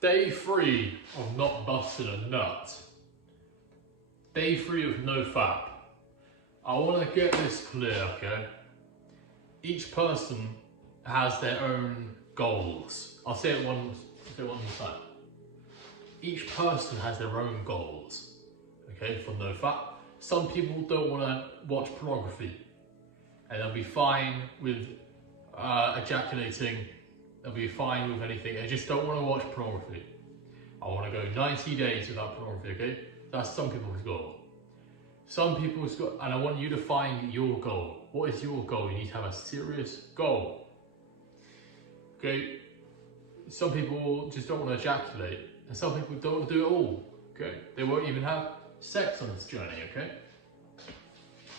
Day 3 of not busting a nut. Day 3 of Nofap. I want to get this clear, okay? Each person has their own goals. I'll say it one more time. Each person has their own goals, okay, for Nofap. Some people don't want to watch pornography, and they'll be fine with ejaculating. They'll be fine with anything. They just don't want to watch pornography. I want to go 90 days without pornography, okay? That's some people's goal. Some people's goal, and I want you to find your goal. What is your goal? You need to have a serious goal, okay? Some people just don't want to ejaculate, and some people don't want to do it all, okay? They won't even have sex on this journey, okay?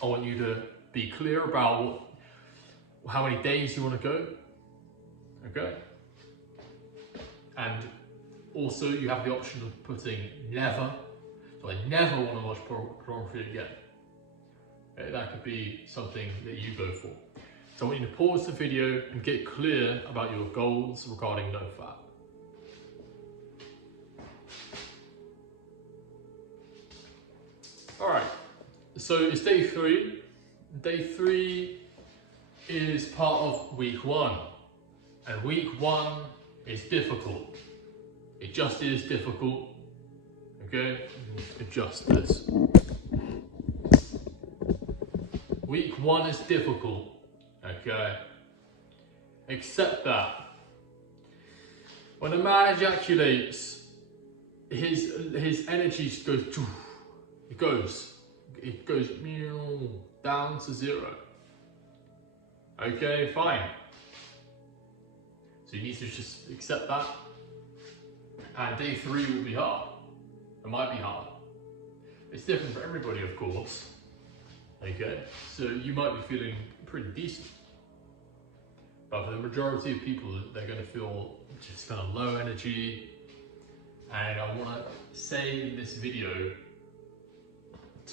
I want you to be clear about how many days you want to go, okay? And also you have the option of putting never, so I never want to watch pornography again. Okay, that could be something that you go for. So I want you to pause the video and get clear about your goals regarding Nofap. Alright, so it's day 3. Day 3 is part of week 1. And week 1 is difficult. It just is difficult. Okay, adjust this. Week 1 is difficult. Okay, accept that. When a man ejaculates, his energy just goes, it goes down to 0. Okay, fine. So you need to just accept that. And day 3 will be hard. It might be hard. It's different for everybody, of course. Okay, so you might be feeling pretty decent. But for the majority of people, they're going to feel just kind of low energy. And I want to say in this video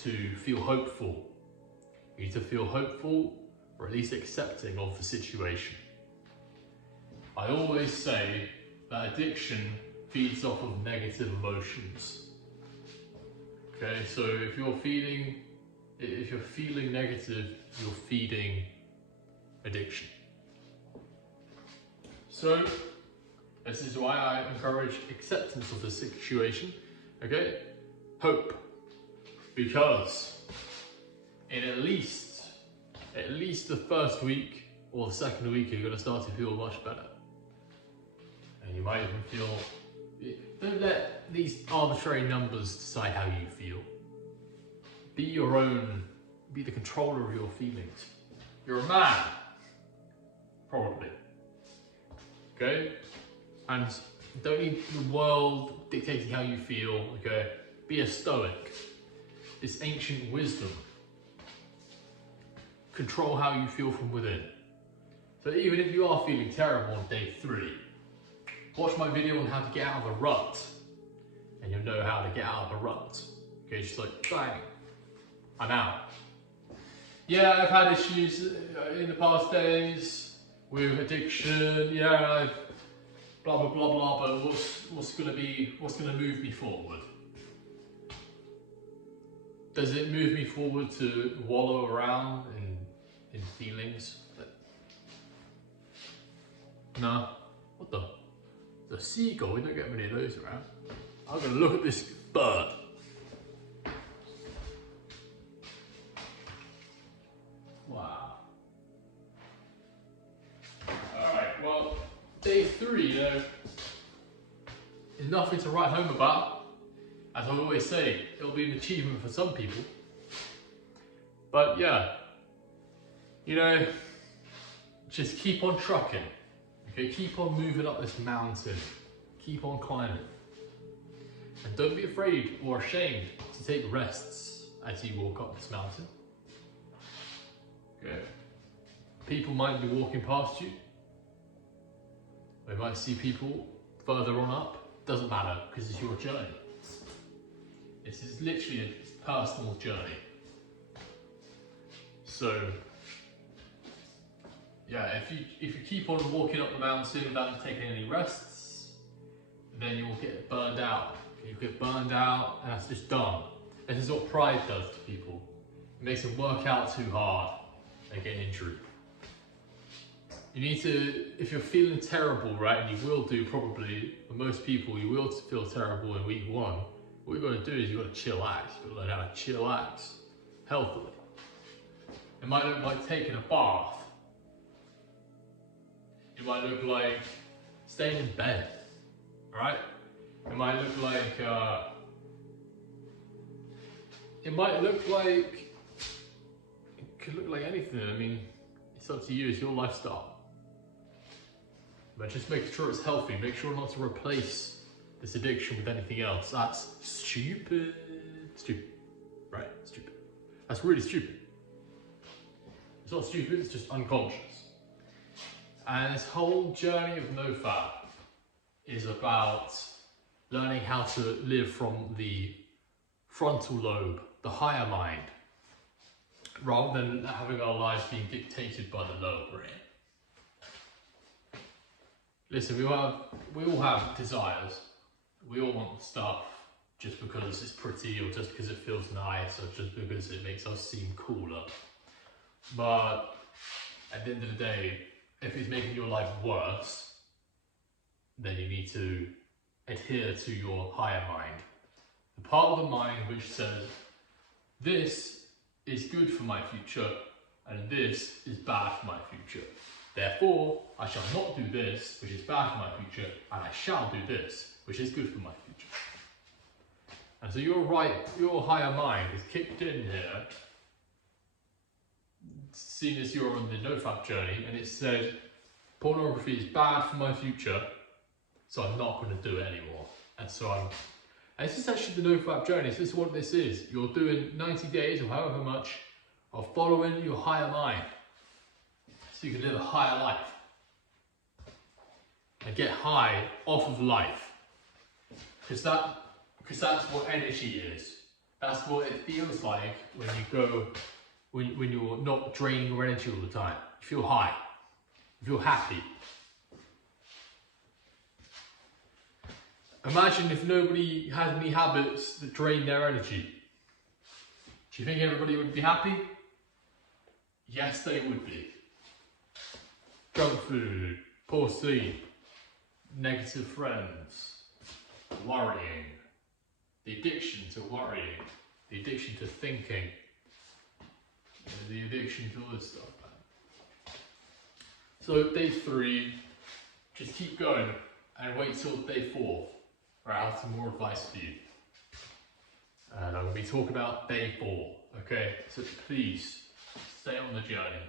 to feel hopeful. You need to feel hopeful, or at least accepting of the situation. I always say that addiction feeds off of negative emotions. Okay, so if you're feeling negative, you're feeding addiction. So this is why I encourage acceptance of the situation. Okay, hope, because in at least the first week or the second week, you're going to start to feel much better, and you might even feel. Don't let these arbitrary numbers decide how you feel. Be the controller of your feelings. You're a man, probably. Okay? And don't need the world dictating how you feel, okay? Be a stoic. It's ancient wisdom. Control how you feel from within. So even if you are feeling terrible on day 3, watch my video on how to get out of a rut, and you'll know how to get out of a rut. Okay, just like bang, I'm out. Yeah, I've had issues in the past days with addiction. Yeah, I've blah blah blah blah. But what's gonna move me forward? Does it move me forward to wallow around in feelings? No. What the? The seagull, we don't get many of those around. I'm going to look at this bird. Wow. Alright, well, day 3, is nothing to write home about. As I always say, it'll be an achievement for some people. But yeah, just keep on trucking. Okay, keep on moving up this mountain. Keep on climbing. And don't be afraid or ashamed to take rests as you walk up this mountain. Okay. People might be walking past you. They might see people further on up. Doesn't matter, because it's your journey. This is literally a personal journey. So yeah, if you keep on walking up the mountain without taking any rests, then you'll get burned out. You'll get burned out, and that's just done. This is what pride does to people. It makes them work out too hard. They get injured. You need to, if you're feeling terrible, right, and you will do probably, for most people, you will feel terrible in week 1. What you've got to do is you've got to chillax. You've got to learn how to chillax healthily. It might look like taking a bath. It might look like staying in bed, right? It might look like, it could look like anything. I mean, it's up to you, it's your lifestyle. But just make sure it's healthy. Make sure not to replace this addiction with anything else. That's stupid. Stupid, right? Stupid. That's really stupid. It's not stupid, it's just unconscious. And this whole journey of Nofap is about learning how to live from the frontal lobe, the higher mind, rather than having our lives being dictated by the lower brain. Listen, we all have desires. We all want stuff just because it's pretty, or just because it feels nice, or just because it makes us seem cooler. But at the end of the day, if it's making your life worse, then you need to adhere to your higher mind. The part of the mind which says, this is good for my future, and this is bad for my future. Therefore, I shall not do this, which is bad for my future, and I shall do this, which is good for my future. And so your higher mind is kicked in here, seeing as you're on the Nofap journey, and it said, pornography is bad for my future, so I'm not going to do it anymore. And this is actually the Nofap journey. So this is what this is. You're doing 90 days or however much of following your higher mind, so you can live a higher life and get high off of life, because that's what energy is. That's what it feels like when you go, when you're not draining your energy all the time. You feel high, you feel happy. Imagine if nobody had any habits that drain their energy. Do you think everybody would be happy? Yes, they would be. Junk food, poor sleep, negative friends, worrying, the addiction to worrying, the addiction to thinking, the addiction to all this stuff. So day 3, just keep going and wait till day 4. I have some more advice for you. And I'm going to be talking about day 4, okay? So please, stay on the journey.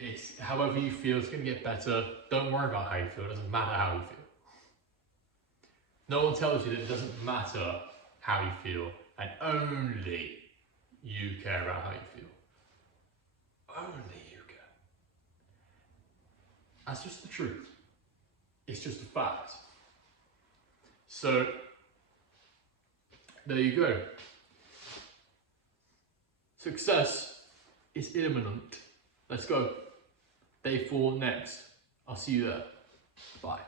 It's however you feel, it's going to get better. Don't worry about how you feel, it doesn't matter how you feel. No one tells you that it doesn't matter how you feel, and only you care about how you feel. Only you care. That's just the truth. It's just a fact. So, there you go. Success is imminent. Let's go. Day 4 next. I'll see you there. Bye.